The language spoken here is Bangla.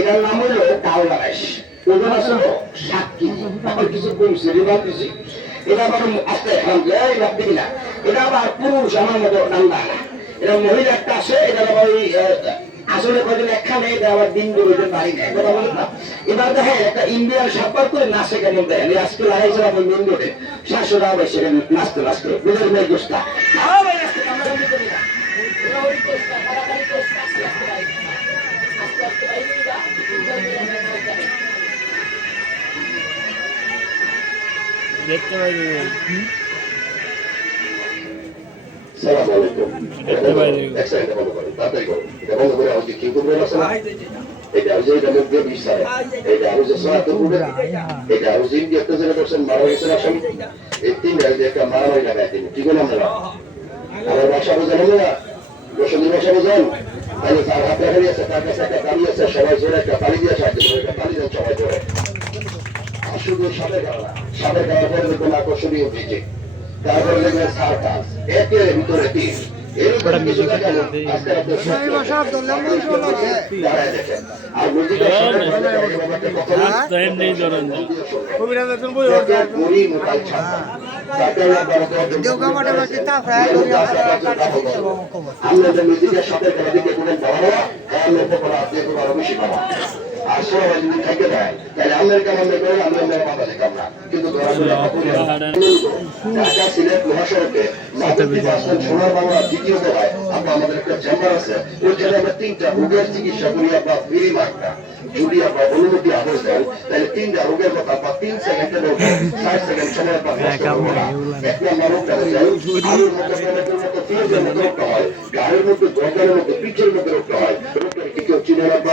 এটার নাম হলো টাওয়ারাস। ওজন আছে 7 কেজি, আবার কিছু কমছে রিভার দিছি। এটা আবার আস্তে এখন দিবি না, এটা আবার পুরুষ আমার মতো নান্দা না। এটা মহিলা একটা আছে, এটা আবার ওই আসলে কদিন একখানে এটা আবার দিন ধরে পারি না, কথা বলেন না। এবার দেখেন একটা ইন্ডিয়ান সাপার করে নাচে কেমন দেখেন, আজকে লাগাইছিলাম ওই মেন রোডে 700 টাকা পাইছে নাচতে নাচতে বুঝলেন মেয়ে গোষ্ঠা দেখতে পাই শুধু সাপে গাওয়া পরে কোন আকর্ষণীয় ভিজে, তারপরে দেখবেন সার্কাস, একের ভিতরে 3 এরকম কিছু দেখানো আজকে আর থেকে দেয় তাহলে আমাদের কেমন করে আমরা বাধা দিতাম না। কিন্তু সিলেট মহাসড়কে সোনার বাংলা দ্বিতীয় দফায় আমরা আমাদের একটা চেম্বার আছে, ওই জায়গায় আমরা 3টা রোগের চিকিৎসা করি। আপনার ফ্রি মার্কটা যদি আপনার অনুমতি আদেশ দেন তাহলে 3টা রোগের কথা আপনার 3 সেকেন্ডের মধ্যে 60 সেকেন্ড সময় আপনার এক নম্বর রোগটা হচ্ছে আলুর মধ্যে টমেটোর মতো পেঁয়াজের মধ্যে রোগটা হয়, গাড়ির মধ্যে দরকারের মধ্যে পিঠের মধ্যে রোগটা হয়। রোগটা কি কেউ চিনে না।